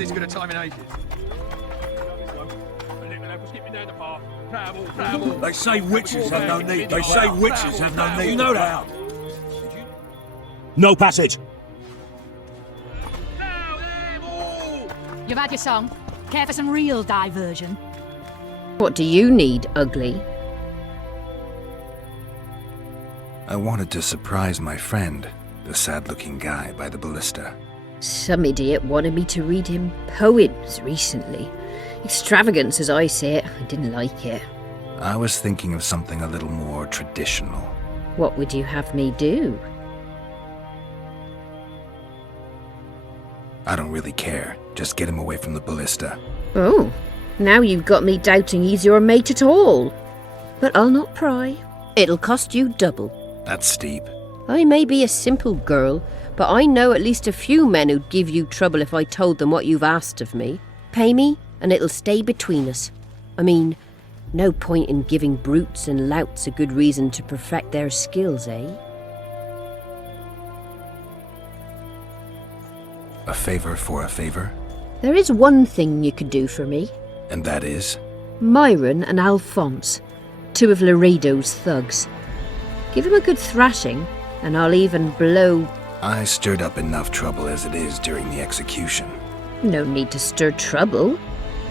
this good a time in ages. They say witches have no need. They say witches have no need. You know that. No passage. You've had your song. Care for some real diversion? What do you need, ugly? I wanted to surprise my friend, the sad-looking guy by the ballista. Some idiot wanted me to read him poems recently. Extravagance as I say it, I didn't like it. I was thinking of something a little more traditional. What would you have me do? I don't really care. Just get him away from the ballista. Oh, now you've got me doubting he's your mate at all. But I'll not pry. It'll cost you double. That's steep. I may be a simple girl, but I know at least a few men who'd give you trouble if I told them what you've asked of me. Pay me, and it'll stay between us. I mean, no point in giving brutes and louts a good reason to perfect their skills, eh? A favor for a favor? There is one thing you could do for me. And that is? Myron and Alphonse, two of Laredo's thugs. Give them a good thrashing, and I'll even blow... I stirred up enough trouble as it is during the execution. No need to stir trouble.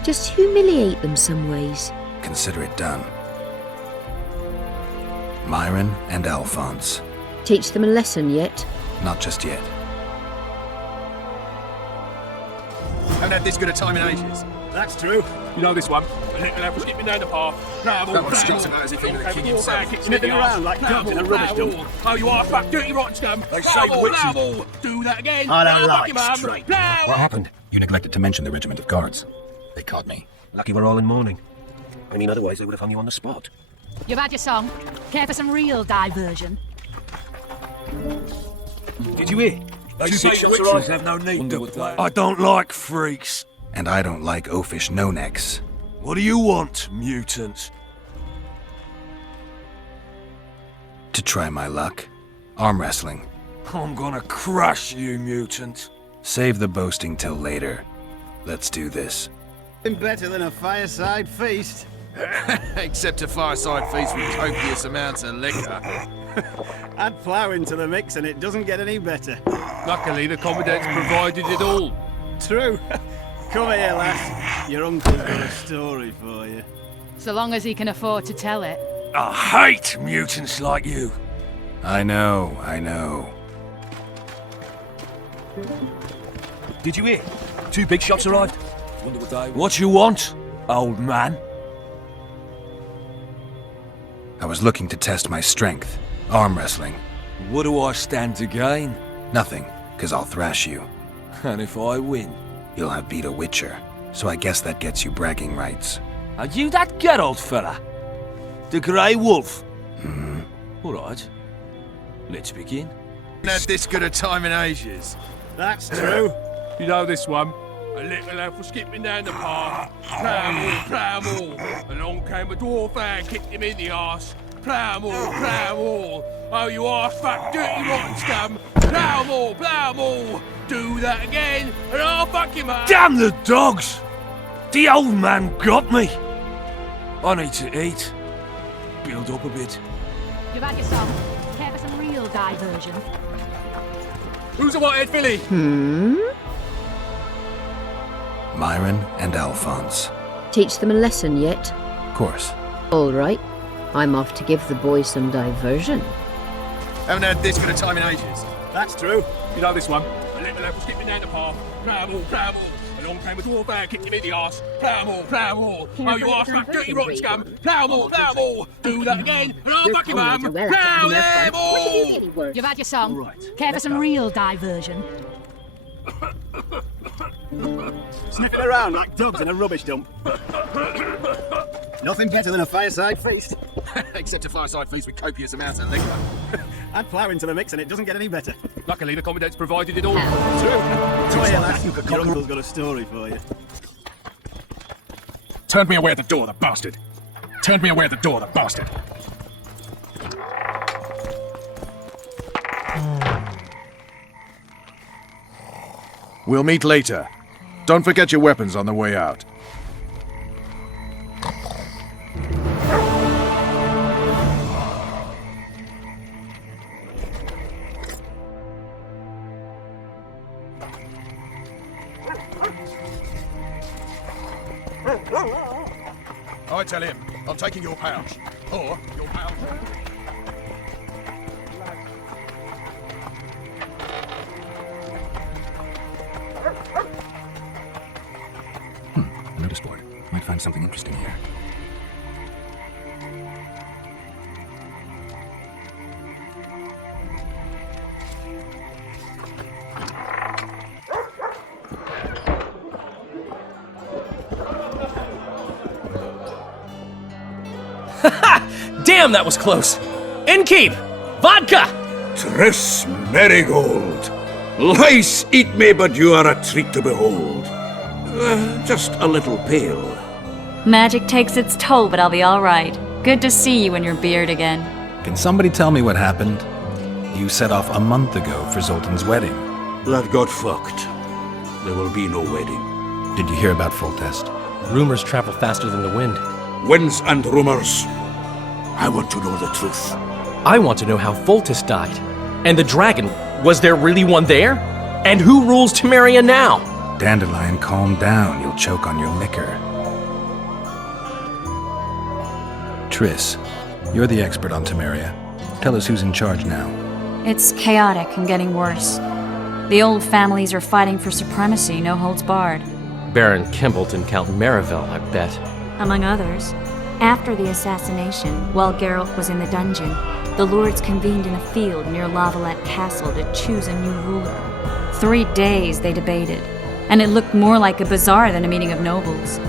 Just humiliate them some ways. Consider it done. Myron and Alphonse. Teach them a lesson yet? Not just yet. Haven't had this good a time in ages. That's true. You know this one. A little lad was skipping down the path. That was skipping about as if he were the king himself. Sniffing around like dogs in a rubbish dump. Oh, you are fuck dirty rotten scum. They say witches. Do that again. I don't Now, like fuck him, straight. Now. What happened? You neglected to mention the regiment of guards. They caught me. Lucky we're all in mourning. I mean, otherwise they would have hung you on the spot. You've had your song. Care for some real diversion? Did you hear? They say witches have no need. I don't like freaks. And I don't like oafish no-necks. What do you want, mutant? To try my luck. Arm wrestling. I'm gonna crush you, mutant. Save the boasting till later. Let's do this. Better than a fireside feast. Except a fireside feast with copious amounts of liquor. Add plough into the mix and it doesn't get any better. Luckily, the commandant's provided it all. True. Come here, lass. Your uncle's got a story for you. So long as he can afford to tell it. I hate mutants like you. I know, I know. Did you hear? 2 big shots arrived. What you want, old man? I was looking to test my strength. Arm wrestling. What do I stand to gain? Nothing, 'cause I'll thrash you. And if I win? You'll have beat a witcher, so I guess that gets you bragging rights. Are you that Geralt fella? The Grey Wolf? Hmm. All right. Let's begin. Haven't had this good a time in ages. That's true. You know this one. A little lad was skipping down the path. Plough. Along came a dwarf and kicked him in the arse. Plough. Oh, you arse fuck dirty rotten scum. Plough. Do that again, and I'll fuck him up. Damn the dogs! The old man got me. I need to eat. Build up a bit. You've had your song. Care for some real diversion? Who's a whitehead filly? Myron and Alphonse. Teach them a lesson yet? Of course. All right. I'm off to give the boys some diversion. Haven't had this good a time in ages. That's true. You know this one. A little lad was skipping down the path. Plough. Along came a dwarf and kicked him in the arse. Plough. Oh, you arse fuck dirty rotten scum. Plough. Do that again, and I'll fuck him up. Plough. You've had your song. Care for some real diversion? Sniffing around like dogs in a rubbish dump. Nothing better than a fireside feast. Except a fireside feast with copious amounts of liquor. Add plough into the mix and it doesn't get any better. Luckily, the commandant's provided it all. True. Come here, lass. Your uncle's got a story for you. Turned me away at the door, the bastard. We'll meet later. Don't forget your weapons on the way out. I tell him, I'm taking your pouch. Or your pouch. A notice board. Might find something interesting here. Damn, that was close! Innkeep! Vodka! Triss Marigold. Lice eat me, but you are a treat to behold. Just a little pale. Magic takes its toll, but I'll be all right. Good to see you in your beard again. Can somebody tell me what happened? You set off a month ago for Zoltan's wedding. That got fucked. There will be no wedding. Did you hear about Foltest? Rumors travel faster than the wind. Winds and rumors. I want to know the truth. I want to know how Foltest died. And the dragon, was there really one there? And who rules Temeria now? Dandelion, calm down. You'll choke on your liquor. Triss, you're the expert on Temeria. Tell us who's in charge now. It's chaotic and getting worse. The old families are fighting for supremacy, no holds barred. Baron Kimbalt and Count Marivelle, I bet. Among others. After the assassination, while Geralt was in the dungeon, the lords convened in a field near Lavalette Castle to choose a new ruler. 3 days they debated, and it looked more like a bazaar than a meeting of nobles.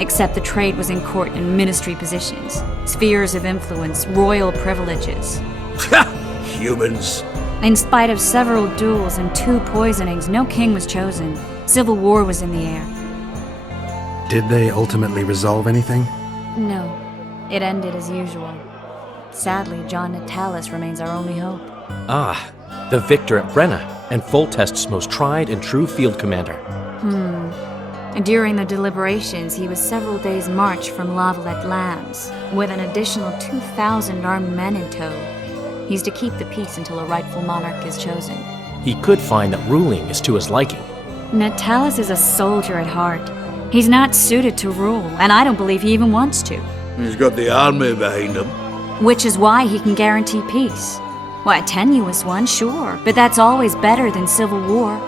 Except the trade was in court and ministry positions, spheres of influence, royal privileges. Humans. In spite of several duels and 2 poisonings, no king was chosen. Civil war was in the air. Did they ultimately resolve anything? No, it ended as usual. Sadly, John Natalis remains our only hope. Ah, the victor at Brenna, and Foltest's most tried and true field commander. During the deliberations, he was several days' march from Lavalette lands, with an additional 2,000 armed men in tow. He's to keep the peace until a rightful monarch is chosen. He could find that ruling is to his liking. Natalis is a soldier at heart. He's not suited to rule, and I don't believe he even wants to. He's got the army behind him. Which is why he can guarantee peace. Why, a tenuous one, sure, but that's always better than civil war.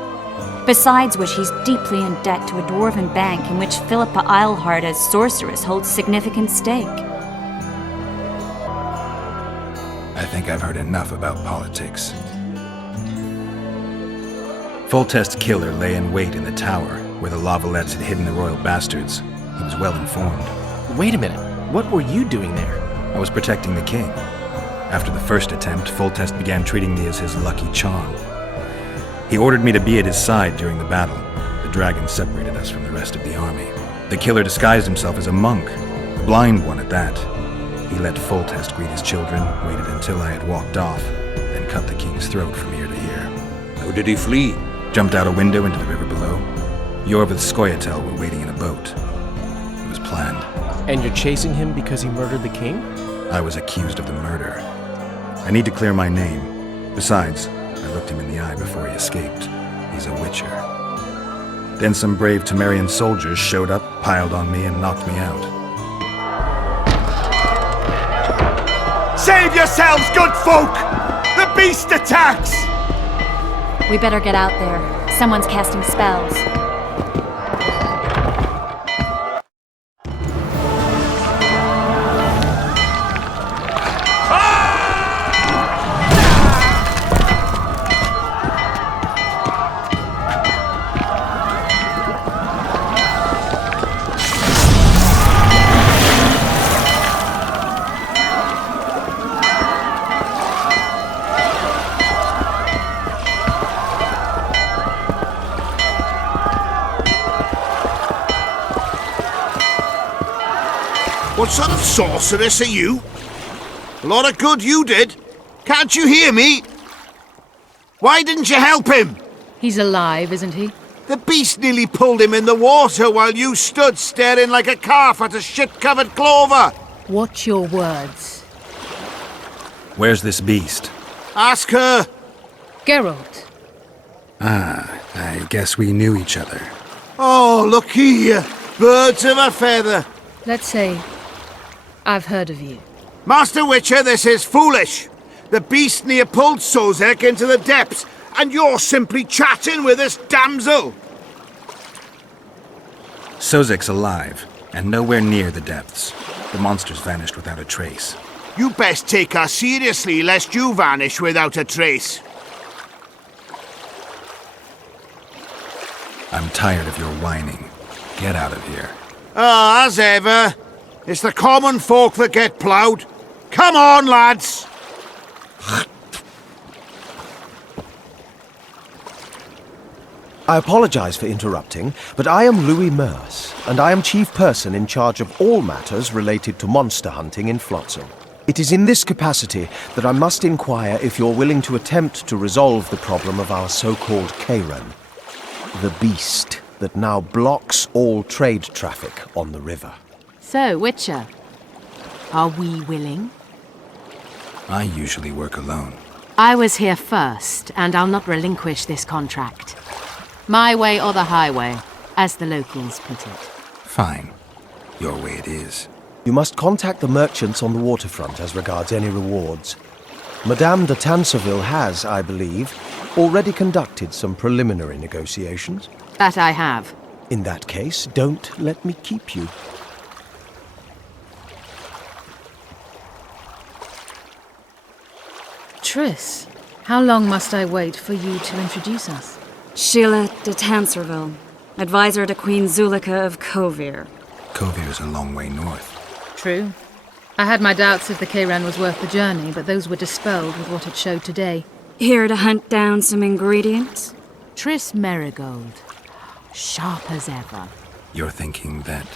Besides which, he's deeply in debt to a dwarven bank in which Philippa Eilhart as sorceress holds significant stake. I think I've heard enough about politics. Foltest's killer lay in wait in the tower, where the Lavalettes had hidden the royal bastards. He was well informed. Wait a minute, what were you doing there? I was protecting the king. After the first attempt, Foltest began treating me as his lucky charm. He ordered me to be at his side during the battle. The dragon separated us from the rest of the army. The killer disguised himself as a monk, a blind one at that. He let Foltest greet his children, waited until I had walked off, then cut the king's throat from ear to ear. How did he flee? Jumped out a window into the river below. Yor with Skoyatel were waiting in a boat. It was planned. And you're chasing him because he murdered the king? I was accused of the murder. I need to clear my name. Besides, I looked him in the eye before he escaped. He's a witcher. Then some brave Temerian soldiers showed up, piled on me, and knocked me out. Save yourselves, good folk! The beast attacks! We better get out there. Someone's casting spells. What sort of sorceress are you? A lot of good you did. Can't you hear me? Why didn't you help him? He's alive, isn't he? The beast nearly pulled him in the water while you stood staring like a calf at a shit-covered clover. Watch your words. Where's this beast? Ask her. Geralt. I guess we knew each other. Oh, look here. Birds of a feather. Let's say I've heard of you. Master Witcher, this is foolish. The beast near pulled Sozek into the depths, and you're simply chatting with this damsel. Sozek's alive, and nowhere near the depths. The monsters vanished without a trace. You best take her seriously, lest you vanish without a trace. I'm tired of your whining. Get out of here. Ah, as ever. It's the common folk that get ploughed. Come on, lads! I apologize for interrupting, but I am Louis Merce, and I am chief person in charge of all matters related to monster hunting in Flotsam. It is in this capacity that I must inquire if you're willing to attempt to resolve the problem of our so-called Kayran, the beast that now blocks all trade traffic on the river. So, Witcher, are we willing? I usually work alone. I was here first, and I'll not relinquish this contract. My way or the highway, as the locals put it. Fine. Your way it is. You must contact the merchants on the waterfront as regards any rewards. Madame de Tanseville has, I believe, already conducted some preliminary negotiations. That I have. In that case, don't let me keep you. Triss, how long must I wait for you to introduce us? Sheila de Tanserville, advisor to Queen Zulika of Kovir. Kovir's a long way north. True. I had my doubts if the Kayran was worth the journey, but those were dispelled with what it showed today. Here to hunt down some ingredients? Triss Merigold. Sharp as ever. You're thinking that...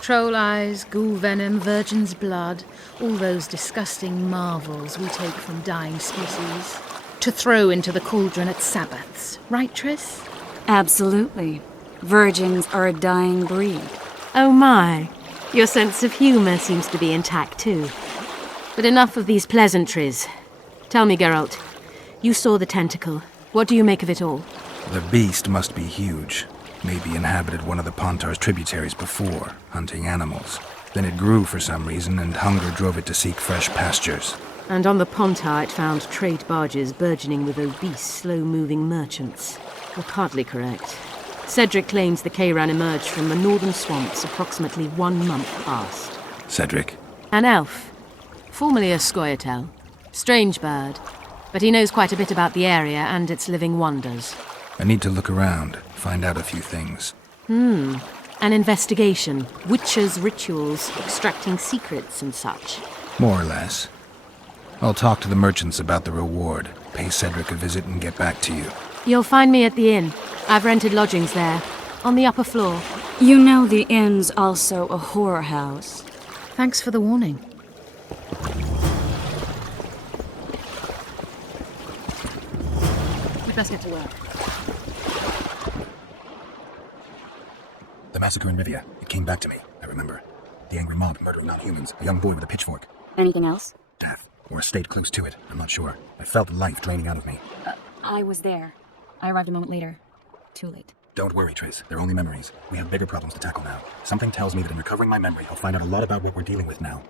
Troll eyes, ghoul venom, virgin's blood, all those disgusting marvels we take from dying species, to throw into the cauldron at Sabbaths. Right, Triss? Absolutely. Virgins are a dying breed. Oh my. Your sense of humour seems to be intact too. But enough of these pleasantries. Tell me, Geralt, you saw the tentacle. What do you make of it all? The beast must be huge. Maybe inhabited one of the Pontar's tributaries before, hunting animals. Then it grew for some reason, and hunger drove it to seek fresh pastures. And on the Pontar it found trade barges burgeoning with obese, slow-moving merchants. You're partly correct. Cedric claims the Kayran emerged from the northern swamps approximately 1 month past. Cedric? An elf. Formerly a Scoia'tael. Strange bird. But he knows quite a bit about the area and its living wonders. I need to look around, find out a few things. An investigation. Witches' rituals, extracting secrets and such. More or less. I'll talk to the merchants about the reward, pay Cedric a visit and get back to you. You'll find me at the inn. I've rented lodgings there, on the upper floor. You know the inn's also a whorehouse. Thanks for the warning. We'd best get to work. The massacre in Rivia. It came back to me, I remember. The angry mob murdering non-humans, a young boy with a pitchfork. Anything else? Death, or a state close to it, I'm not sure. I felt life draining out of me. I was there. I arrived a moment later. Too late. Don't worry, Triss. They're only memories. We have bigger problems to tackle now. Something tells me that in recovering my memory, I'll find out a lot about what we're dealing with now.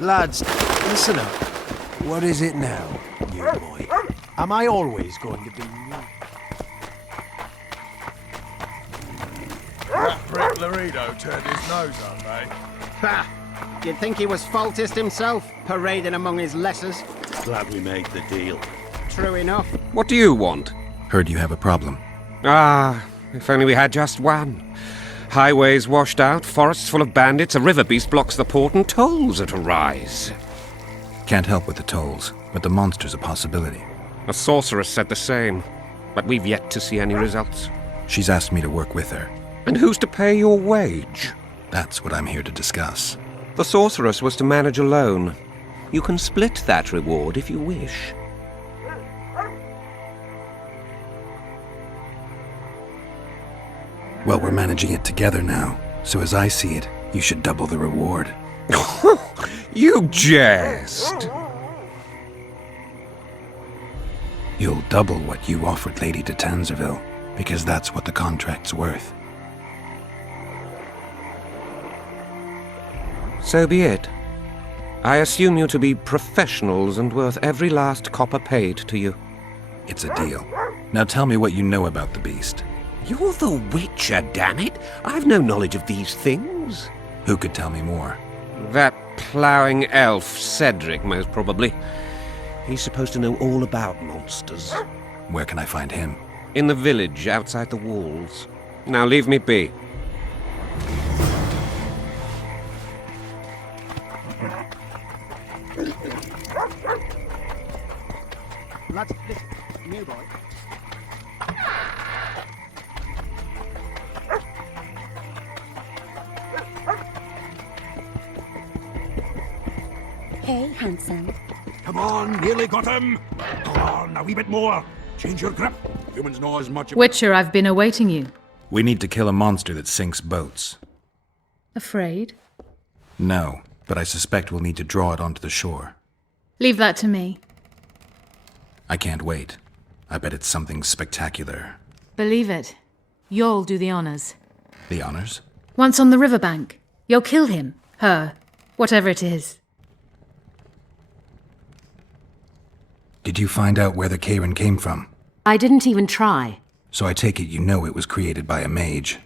Lads, listen up. What is it now, you boy? Am I always going to be... That prick Laredo turned his nose on me. Ha! You'd think he was faultist himself, parading among his lessers. Glad we made the deal. True enough. What do you want? Heard you have a problem. Ah, if only we had just one. Highways washed out, forests full of bandits, a river beast blocks the port, and tolls at a rise. Can't help with the tolls, but the monster's a possibility. A sorceress said the same, but we've yet to see any results. She's asked me to work with her. And who's to pay your wage? That's what I'm here to discuss. The sorceress was to manage alone. You can split that reward if you wish. Well, we're managing it together now, so as I see it, you should double the reward. You jest! You'll double what you offered Lady de Tanzerville, because that's what the contract's worth. So be it. I assume you to be professionals and worth every last copper paid to you. It's a deal. Now tell me what you know about the beast. You're the Witcher, damn it! I've no knowledge of these things. Who could tell me more? That ploughing elf, Cedric, most probably. He's supposed to know all about monsters. Where can I find him? In the village, outside the walls. Now leave me be. Lads, listen, new boy. Hey, handsome. Come on, nearly got him. Go on, a wee bit more. Change your grip. Humans know as much about... Witcher, I've been awaiting you. We need to kill a monster that sinks boats. Afraid? No, but I suspect we'll need to draw it onto the shore. Leave that to me. I can't wait. I bet it's something spectacular. Believe it. You'll do the honors. The honors? Once on the riverbank, you'll kill him, her, whatever it is. Did you find out where the Kayran came from? I didn't even try. So I take it you know it was created by a mage.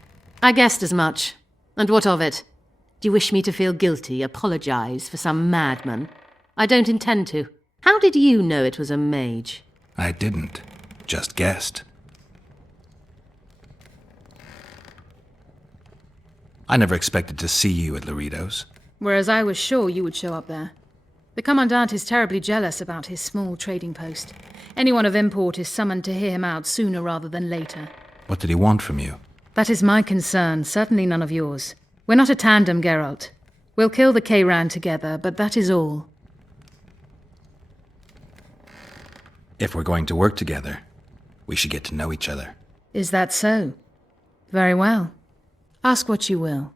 I guessed as much. And what of it? Do you wish me to feel guilty, apologize for some madman? I don't intend to. How did you know it was a mage? I didn't. Just guessed. I never expected to see you at Laredo's. Whereas I was sure you would show up there. The Commandant is terribly jealous about his small trading post. Anyone of import is summoned to hear him out sooner rather than later. What did he want from you? That is my concern, certainly none of yours. We're not a tandem, Geralt. We'll kill the Kayran together, but that is all. If we're going to work together, we should get to know each other. Is that so? Very well. Ask what you will.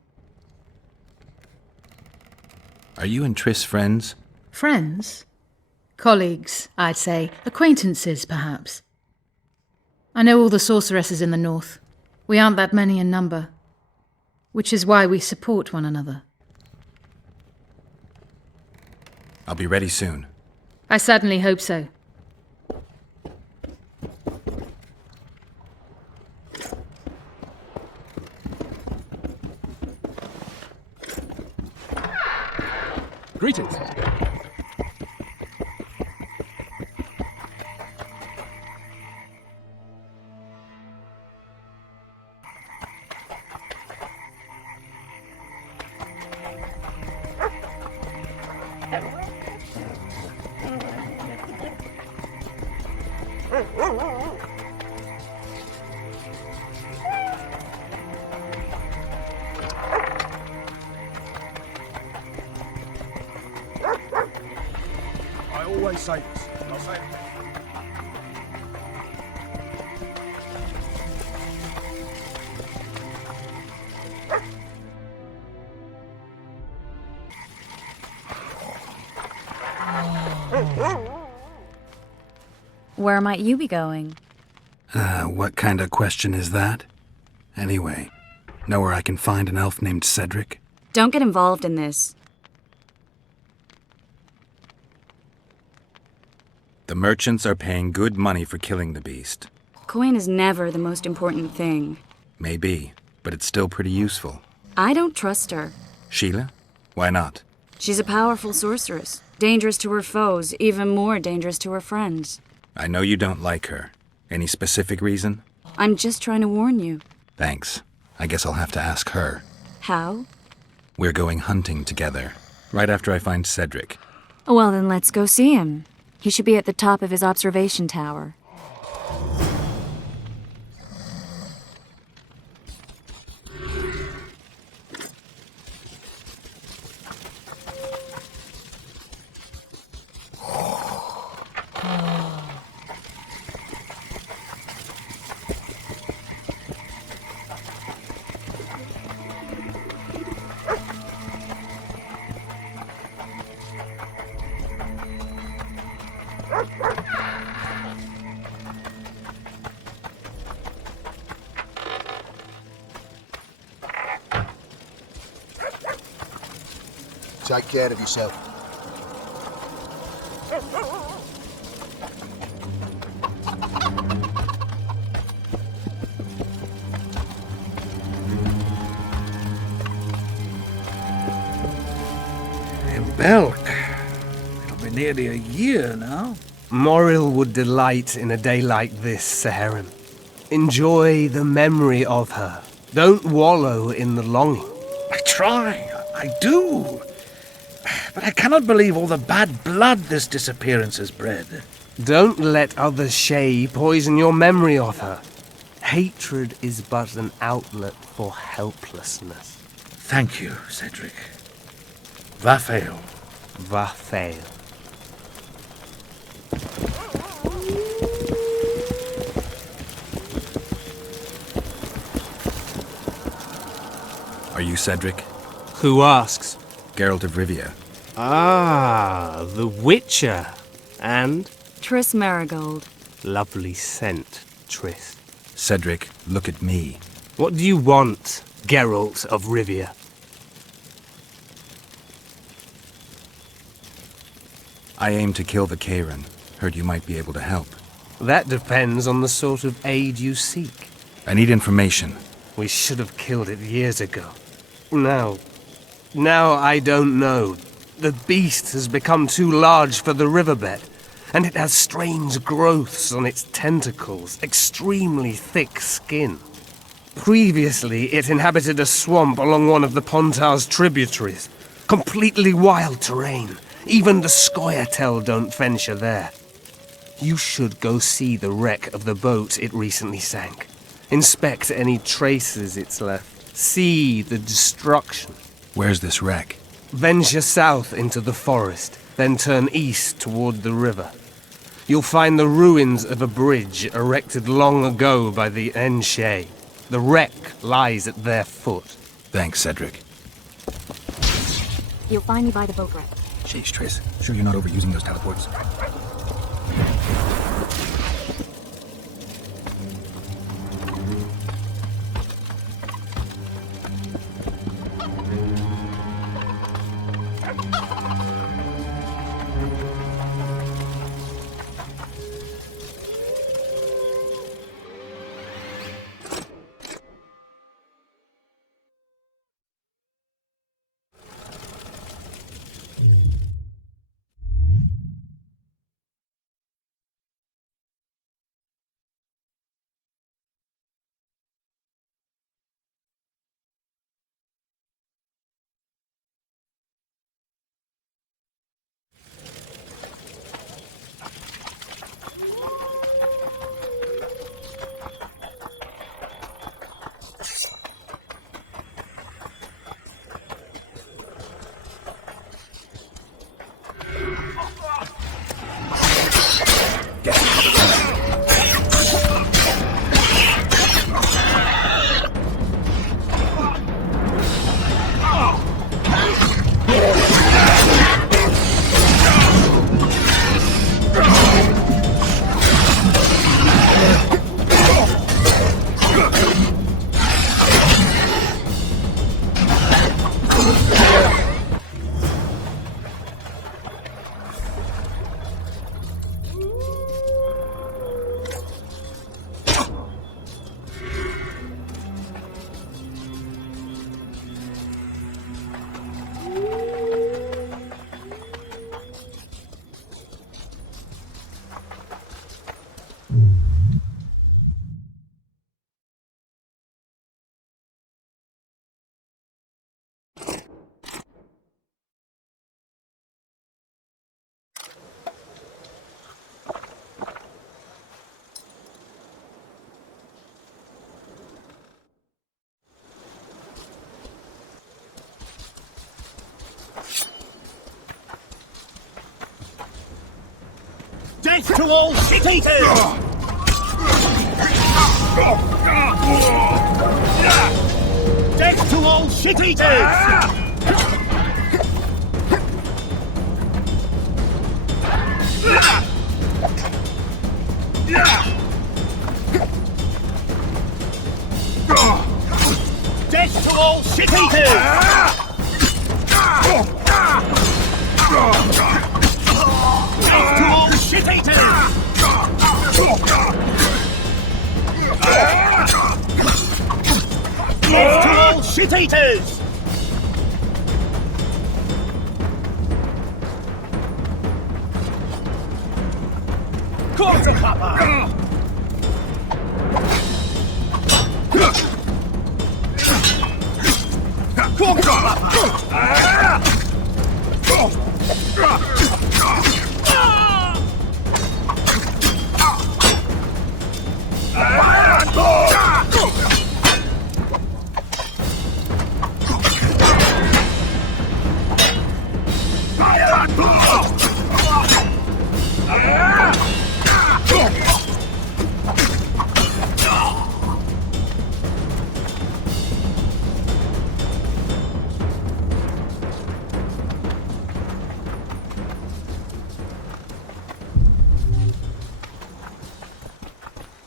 Are you and Triss friends? Friends? Colleagues, I'd say. Acquaintances, perhaps. I know all the sorceresses in the north. We aren't that many in number. Which is why we support one another. I'll be ready soon. I certainly hope so. Greetings. I always say this. I'll say it again. Where might you be going? What kind of question is that? Anyway, know where I can find an elf named Cedric? Don't get involved in this. The merchants are paying good money for killing the beast. Coin is never the most important thing. Maybe, but it's still pretty useful. I don't trust her. Sheila? Why not? She's a powerful sorceress. Dangerous to her foes, even more dangerous to her friends. I know you don't like her. Any specific reason? I'm just trying to warn you. Thanks. I guess I'll have to ask her. How? We're going hunting together, right after I find Cedric. Well, then let's go see him. He should be at the top of his observation tower. Take care of yourself. Belk. It'll be nearly a year now. Moril would delight in a day like this, Seherim. Enjoy the memory of her. Don't wallow in the longing. I try. I do. But I cannot believe all the bad blood this disappearance has bred. Don't let other Shay poison your memory of her. Hatred is but an outlet for helplessness. Thank you, Cedric. Vafael. Vafael. Are you Cedric? Who asks? Geralt of Rivia. Ah, the Witcher. And? Triss Marigold. Lovely scent, Triss. Cedric, look at me. What do you want, Geralt of Rivia? I aim to kill the Kayran. Heard you might be able to help. That depends on the sort of aid you seek. I need information. We should have killed it years ago. Now I don't know. The beast has become too large for the riverbed, and it has strange growths on its tentacles, extremely thick skin. Previously, it inhabited a swamp along one of the Pontar's tributaries. Completely wild terrain. Even the Scoia'tael don't venture there. You should go see the wreck of the boat it recently sank. Inspect any traces it's left. See the destruction. Where's this wreck? Venture south into the forest, then turn east toward the river. You'll find the ruins of a bridge erected long ago by the Enshay. The wreck lies at their foot. Thanks, Cedric. You'll find me by the boat wreck. Sheesh, Triss. Sure you're not overusing those teleports? Death to all shit-eaters! Death to all shit-eaters! shit-eaters! Quarter copper!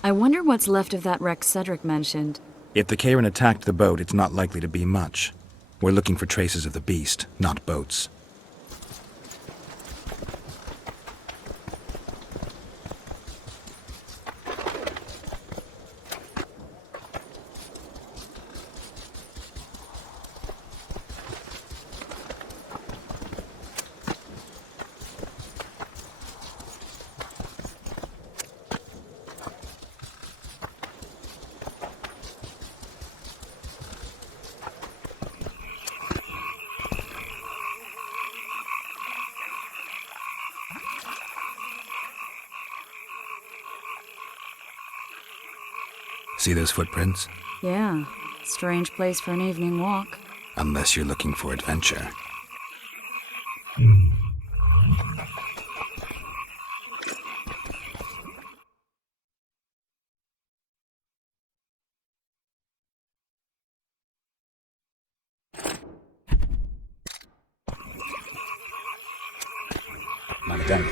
I wonder what's left of that wreck Cedric mentioned. If the Kayran attacked the boat, it's not likely to be much. We're looking for traces of the beast, not boats. See those footprints? Yeah, strange place for an evening walk. Unless you're looking for adventure. Not a dent.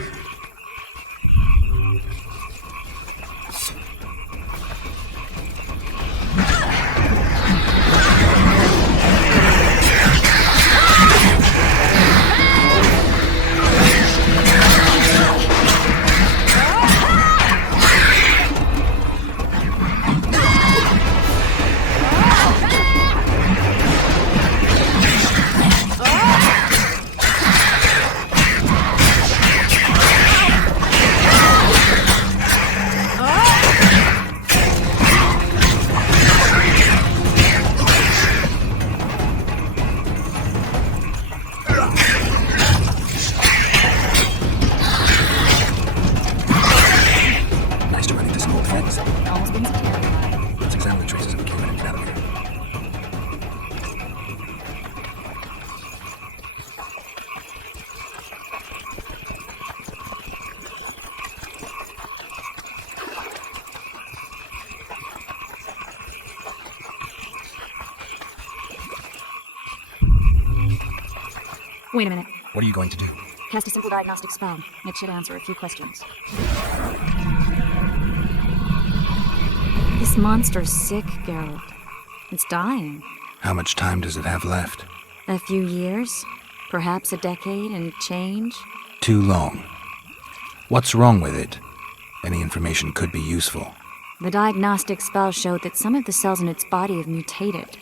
Wait a minute. What are you going to do? Cast a simple diagnostic spell. It should answer a few questions. This monster's sick, Geralt. It's dying. How much time does it have left? A few years? Perhaps a decade and change? Too long. What's wrong with it? Any information could be useful. The diagnostic spell showed that some of the cells in its body have mutated.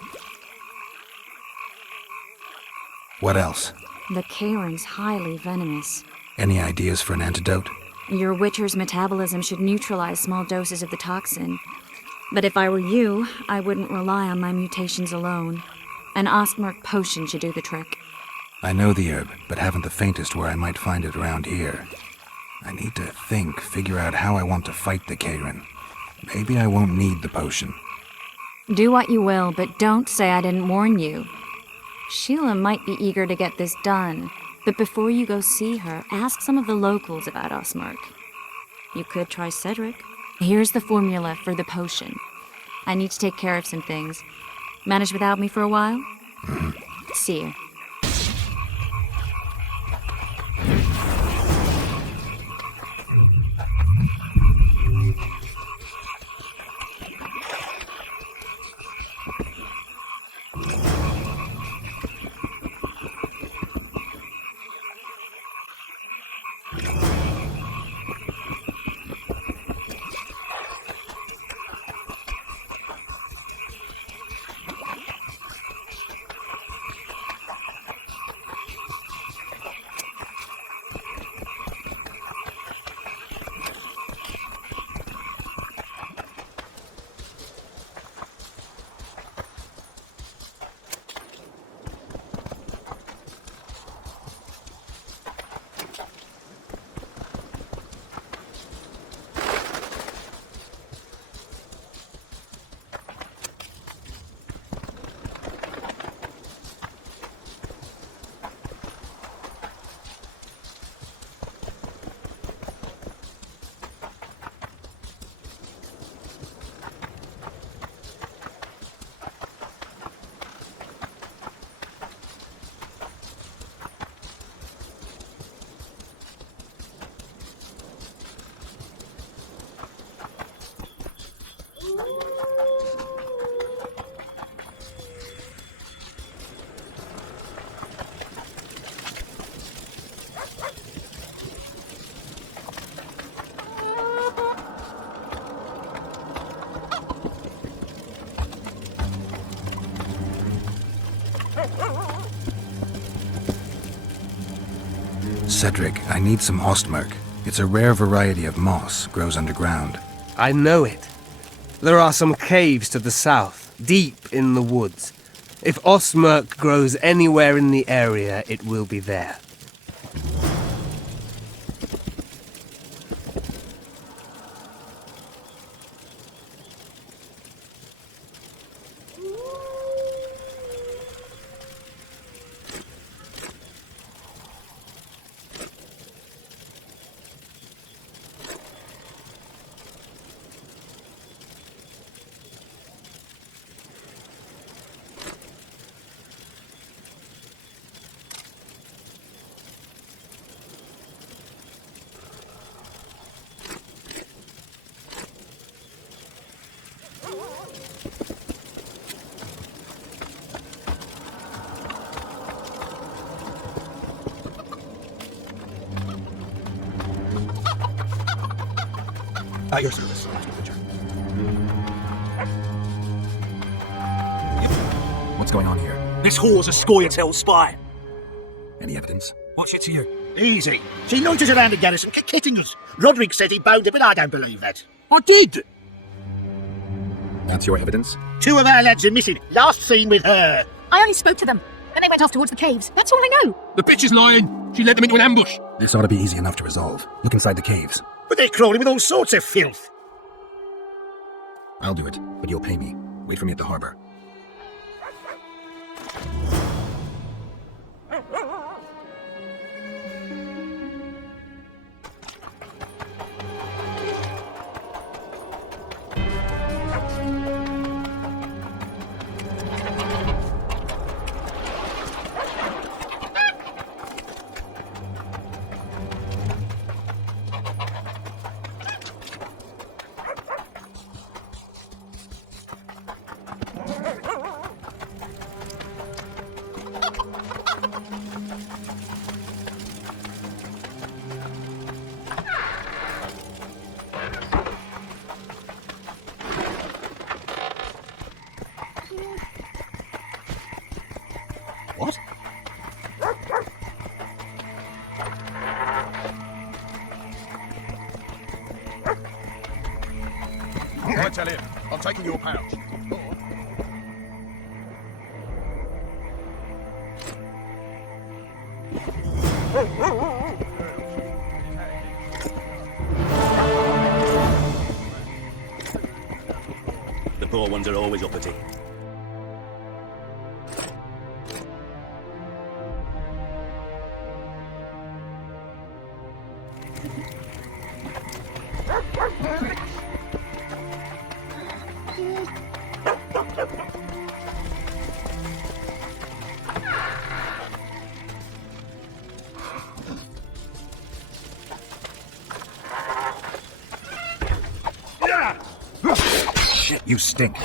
What else? The Kayran's highly venomous. Any ideas for an antidote? Your Witcher's metabolism should neutralize small doses of the toxin. But if I were you, I wouldn't rely on my mutations alone. An Ostmark potion should do the trick. I know the herb, but haven't the faintest where I might find it around here. I need to figure out how I want to fight the Kayran. Maybe I won't need the potion. Do what you will, but don't say I didn't warn you. Sheila might be eager to get this done, but before you go see her, ask some of the locals about Ostmark. You could try Cedric. Here's the formula for the potion. I need to take care of some things. Manage without me for a while? See you. Cedric, I need some ostmerk. It's a rare variety of moss, grows underground. I know it. There are some caves to the south, deep in the woods. If ostmerk grows anywhere in the area, it will be there. At your service, Master Witcher. What's going on here? This whore's a Scoia'tael spy. Any evidence? What's it to you? Easy. She loiters around the garrison, kidding us. Roderick said he bound her, but I don't believe that. I did! That's your evidence? 2 of our lads are missing. Last seen with her. I only spoke to them. Then they went off towards the caves. That's all I know. The bitch is lying. She led them into an ambush. This ought to be easy enough to resolve. Look inside the caves. But they're crawling with all sorts of filth. I'll do it, but you'll pay me. Wait for me at the harbor. What? I tell him, I'm taking your pouch. The poor ones are always uppity. Shit, you stink.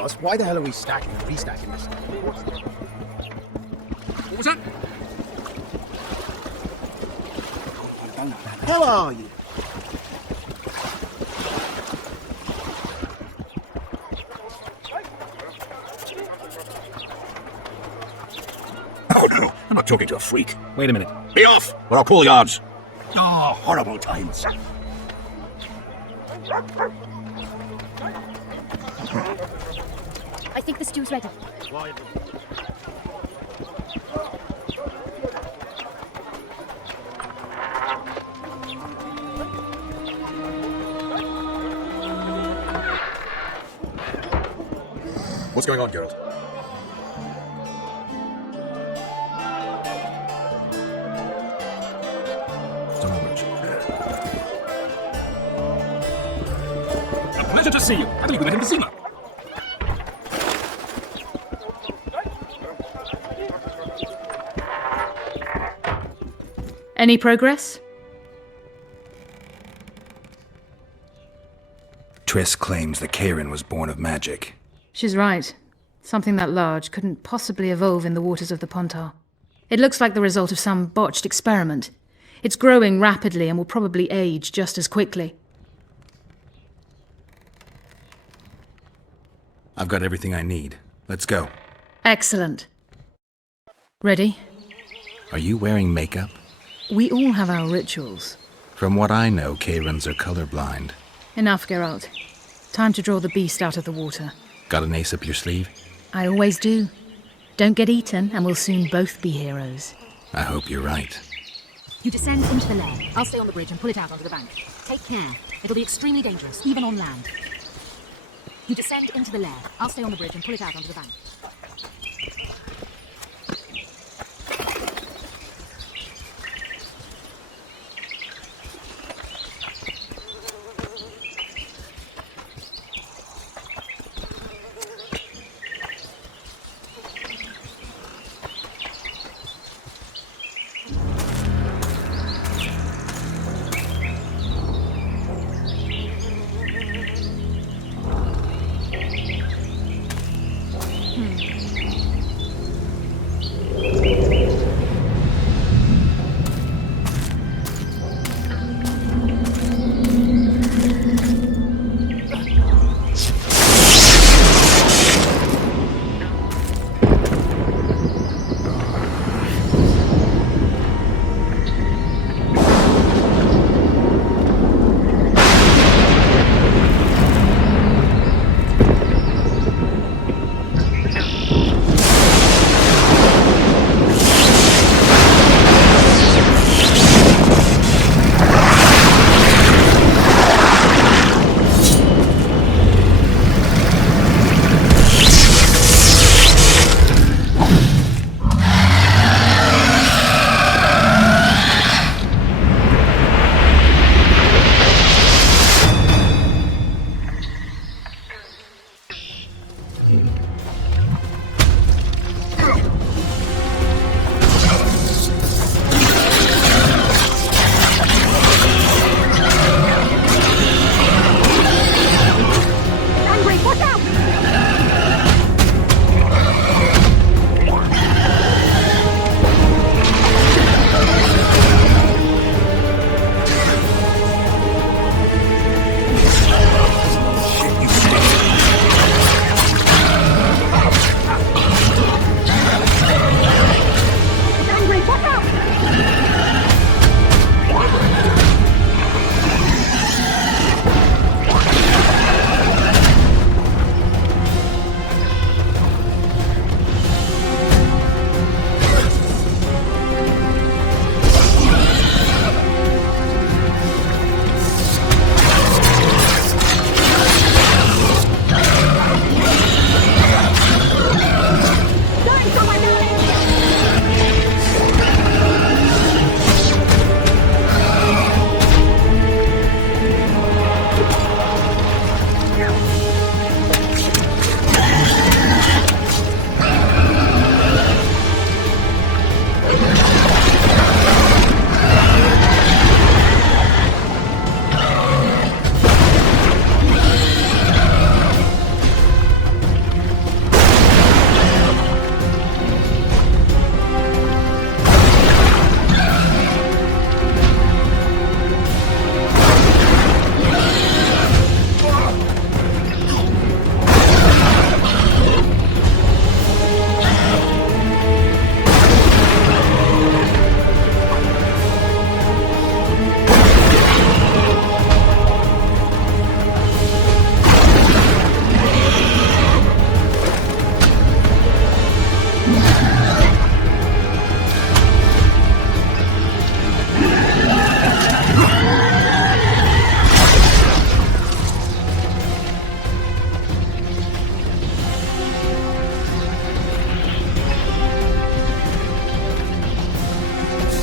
boss, why the hell are we stacking and restacking this? What was that? How are you? Oh no, I'm not talking to a freak. Wait a minute. Be off, or I'll pull yards. Oh, horrible times. I think the stew's ready. What's going on, Geralt? A pleasure to see you. I believe we met in the Zima. Any progress? Triss claims the Kayran was born of magic. She's right. Something that large couldn't possibly evolve in the waters of the Pontar. It looks like the result of some botched experiment. It's growing rapidly and will probably age just as quickly. I've got everything I need. Let's go. Excellent. Ready? Are you wearing makeup? We all have our rituals. From what I know, Kayrans are colorblind. Enough, Geralt. Time to draw the beast out of the water. Got an ace up your sleeve? I always do. Don't get eaten, and we'll soon both be heroes. I hope you're right. You descend into the lair. I'll stay on the bridge and pull it out onto the bank. Take care. It'll be extremely dangerous, even on land. You descend into the lair. I'll stay on the bridge and pull it out onto the bank.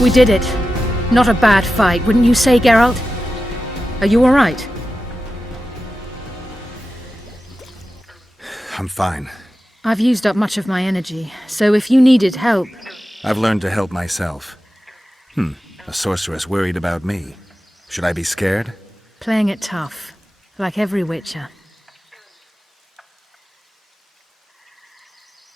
We did it. Not a bad fight, wouldn't you say, Geralt? Are you all right? I'm fine. I've used up much of my energy, so if you needed help... I've learned to help myself. A sorceress worried about me. Should I be scared? Playing it tough, like every Witcher.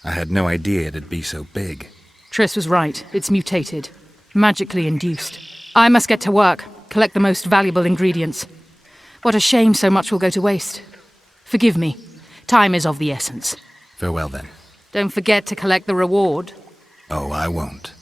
I had no idea it'd be so big. Triss was right. It's mutated. Magically induced. I must get to work, collect the most valuable ingredients. What a shame so much will go to waste. Forgive me. Time is of the essence. Farewell, then. Don't forget to collect the reward. Oh, I won't.